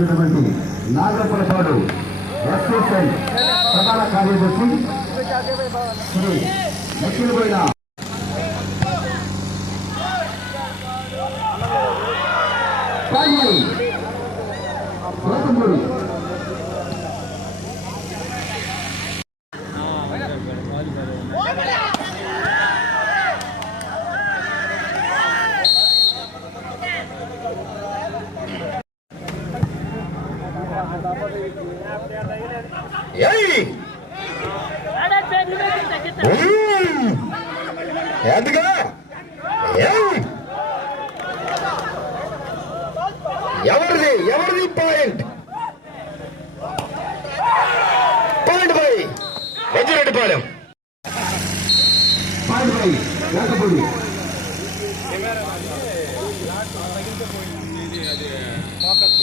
చెందినటువంటి నాగపురపాడు ఎస్ఎస్ఐ ప్రధాన కార్యదర్శి శ్రీ నక్కిలిపోయిన Thank you. ఏయ్! ఎవరిది ఎవరిది పాయింట్ పాయింట్ బై వెజ్జిరెడ్డిపాలెం పాయి పై గౌతముడు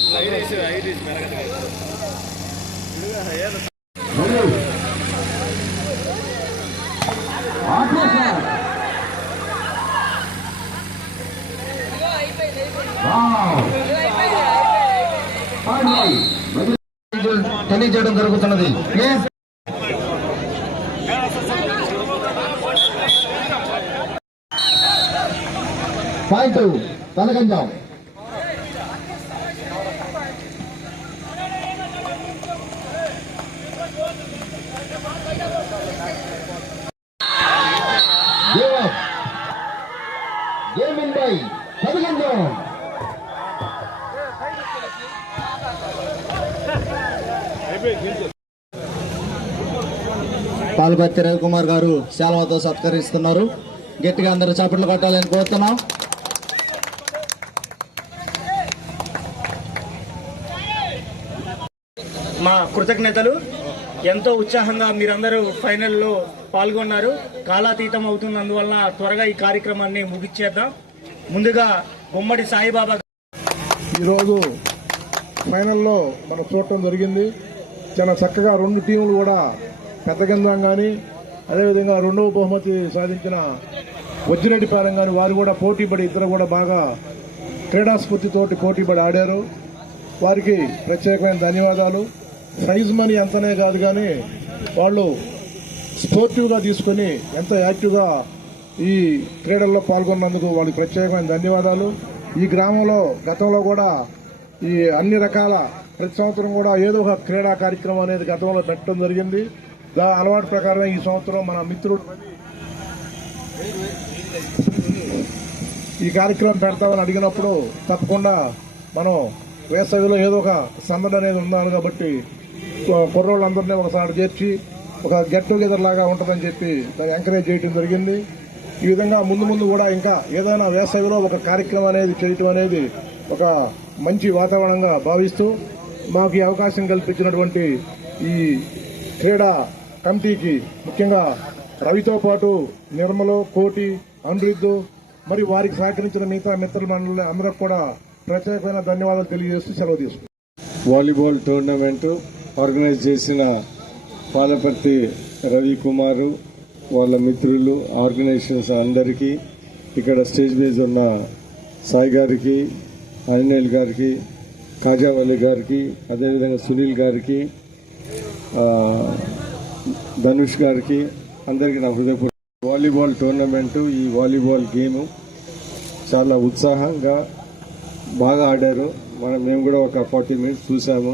మరియు ఆపేశారు. వావ్. తెలియజేయడం జరుగుతున్నది. పాయింట్ తలగంజాం గేమ్ పాల్పత్తి రవికుమార్ గారు శాలవతో సత్కరిస్తున్నారు. గట్టిగా అందరూ చప్పట్లు కొట్టాలని కోరుతున్నాం. మా కృతజ్ఞతలు. ఎంతో ఉత్సాహంగా మీరందరూ ఫైనల్లో పాల్గొన్నారు. కాలాతీతం అవుతున్నందువల్ల త్వరగా ఈ కార్యక్రమాన్ని ముగిచ్చేద్దాం. ముందుగా గుమ్మడి సాయిబాబా ఈరోజు ఫైనల్లో మనం చూడటం జరిగింది. చాలా చక్కగా రెండు టీములు కూడా పెద్దగంధం కానీ అదేవిధంగా రెండవ బహుమతి సాధించిన వజ్జిరెడ్డిపాలెం కానీ వారు కూడా పోటీపడి ఇద్దరు కూడా బాగా క్రీడాస్ఫూర్తితోటి పోటీపడి ఆడారు. వారికి ప్రత్యేకమైన ధన్యవాదాలు. ప్రైజ్ మనీ ఎంతనే కాదు కానీ వాళ్ళు స్పోర్టివ్గా తీసుకొని ఎంతో యాక్టివ్గా ఈ క్రీడల్లో పాల్గొన్నందుకు వాళ్ళకి ప్రత్యేకమైన ధన్యవాదాలు. ఈ గ్రామంలో గతంలో కూడా ఈ అన్ని రకాల ప్రతి సంవత్సరం కూడా ఏదో ఒక క్రీడా కార్యక్రమం అనేది గతంలో పెట్టడం జరిగింది. దా అలవాటు ప్రకారమే ఈ సంవత్సరం మన మిత్రుడు ఈ కార్యక్రమం పెడతామని అడిగినప్పుడు తప్పకుండా మనం వేసవిలో ఏదో ఒక సందడి అనేది ఉన్నారు కాబట్టి కుర్రోళ్ళందరినీ ఒకసారి చేర్చి ఒక గెట్ టుగెదర్ లాగా ఉంటుందని చెప్పి దాన్ని ఎంకరేజ్ చేయడం జరిగింది. ఈ విధంగా ముందు ముందు కూడా ఇంకా ఏదైనా వేసవిలో ఒక కార్యక్రమం అనేది చేయటం అనేది ఒక మంచి వాతావరణంగా భావిస్తూ మాకు ఈ అవకాశం కల్పించినటువంటి ఈ క్రీడా కమిటీకి ముఖ్యంగా రవితో పాటు నిర్మలు కోటి అనిరుద్ధు మరి వారికి సహకరించిన మిగతా మిత్రుల మండలి అందరికి కూడా ప్రత్యేకమైన ధన్యవాదాలు తెలియజేస్తూ సెలవు తీసుకుంటాం వాలీబాల్ టోర్నమెంటు ఆర్గనైజ్ చేసిన పాలపర్తి రవి కుమారు వాళ్ళ మిత్రులు ఆర్గనైజేషన్స్ అందరికీ ఇక్కడ స్టేజ్ మీద ఉన్న సాయి గారికి అనిల్ గారికి కాజావల్లి గారికి అదేవిధంగా సునీల్ గారికి ధనుష్ గారికి అందరికీ నా హృదయపూర్వక వాలీబాల్ టోర్నమెంటు ఈ వాలీబాల్ గేము చాలా ఉత్సాహంగా బాగా ఆడారు. మనం మేము కూడా ఒక ఫార్టీ మినిట్స్ చూసాము.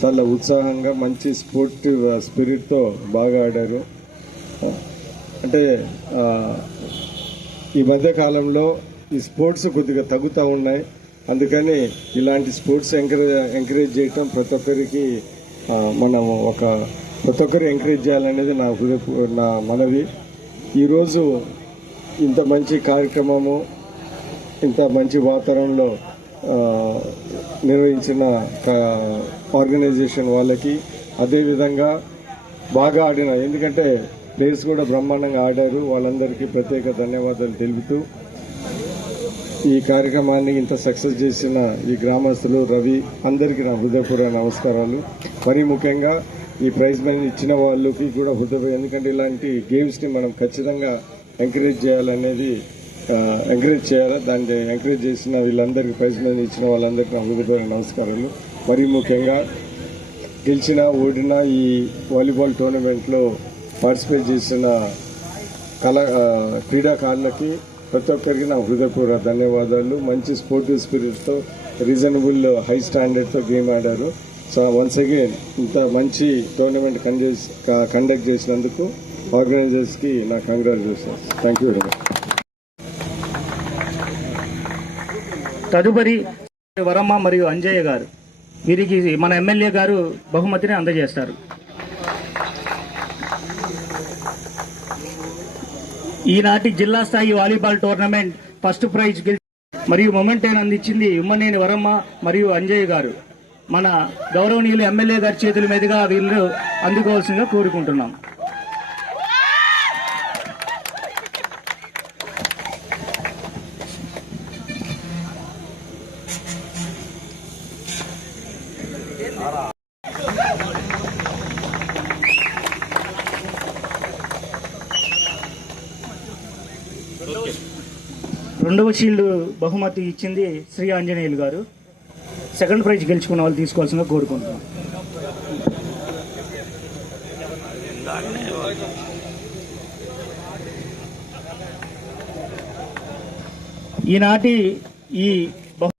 చాలా ఉత్సాహంగా మంచి స్పోర్టివ్ స్పిరిట్తో బాగా ఆడారు. అంటే ఈ మధ్య కాలంలో ఈ స్పోర్ట్స్ కొద్దిగా తగ్గుతూ ఉన్నాయి. అందుకని ఇలాంటి స్పోర్ట్స్ ఎంకరేజ్ ఎంకరేజ్ చేయటం ప్రతి ఒక్కరికి మనం ఒక ప్రతి ఒక్కరు ఎంకరేజ్ చేయాలనేది నా హృదయ నా మనవి. ఈరోజు ఇంత మంచి కార్యక్రమము ఇంత మంచి వాతావరణంలో నిర్వహించిన ఆర్గనైజేషన్ వాళ్ళకి అదేవిధంగా బాగా ఆడిన ఎందుకంటే ప్లేయర్స్ కూడా బ్రహ్మాండంగా ఆడారు. వాళ్ళందరికీ ప్రత్యేక ధన్యవాదాలు తెలుపుతూ ఈ కార్యక్రమాన్ని ఇంత సక్సెస్ చేసిన ఈ గ్రామస్తులు రవి అందరికీ నా హృదయపూర్వక నమస్కారాలు. మరీ ముఖ్యంగా ఈ ప్రైజ్ మనీ ఇచ్చిన వాళ్ళకి కూడా హృదయపూర్వ ఎందుకంటే ఇలాంటి గేమ్స్ని మనం ఖచ్చితంగా ఎంకరేజ్ చేయాలనేది ఎంకరేజ్ చేయాలి? దాన్ని ఎంకరేజ్ చేసిన వీళ్ళందరికీ ప్రైజ్ మనీ ఇచ్చిన వాళ్ళందరికీ నా హృదయపూర్వక నమస్కారాలు. మరీ ముఖ్యంగా గెలిచిన ఓడిన ఈ వాలీబాల్ టోర్నమెంట్లో పార్టిసిపేట్ చేసిన కళా క్రీడాకారులకి ప్రతి ఒక్కరికి నా హృదయపూర్వక ధన్యవాదాలు. మంచి స్పోర్టివ్ స్పిరిట్తో రీజనబుల్ హై స్టాండర్డ్తో గేమ్ ఆడారు. సో వన్స్ అగైన్ ఇంత మంచి టోర్నమెంట్ కండక్ట్ చేసినందుకు ఆర్గనైజర్స్కి నా congratulations thank you very much తదుపరి వరమ్మ మరియు అంజయ్య గారు. వీరికి మన ఎమ్మెల్యే గారు బహుమతిని అందజేస్తారు. ఈనాటి జిల్లా స్థాయి వాలీబాల్ టోర్నమెంట్ ఫస్ట్ ప్రైజ్ మరియు మొమెంటైన్ అందించింది ఉమ్మనేని వరమ్మ మరియు అంజయ్య గారు. మన గౌరవనీయులు ఎమ్మెల్యే గారి చేతుల మీదుగా వీళ్ళు అందుకోవాల్సిందిగా కోరుకుంటున్నాం. రెండవ షీల్డ్ బహుమతి ఇచ్చింది శ్రీ ఆంజనేయులు గారు. సెకండ్ ప్రైజ్ గెలుచుకున్న వాళ్ళు తీసుకోవాల్సిందిగా కోరుకుంటున్నాం. ఈనాటి ఈ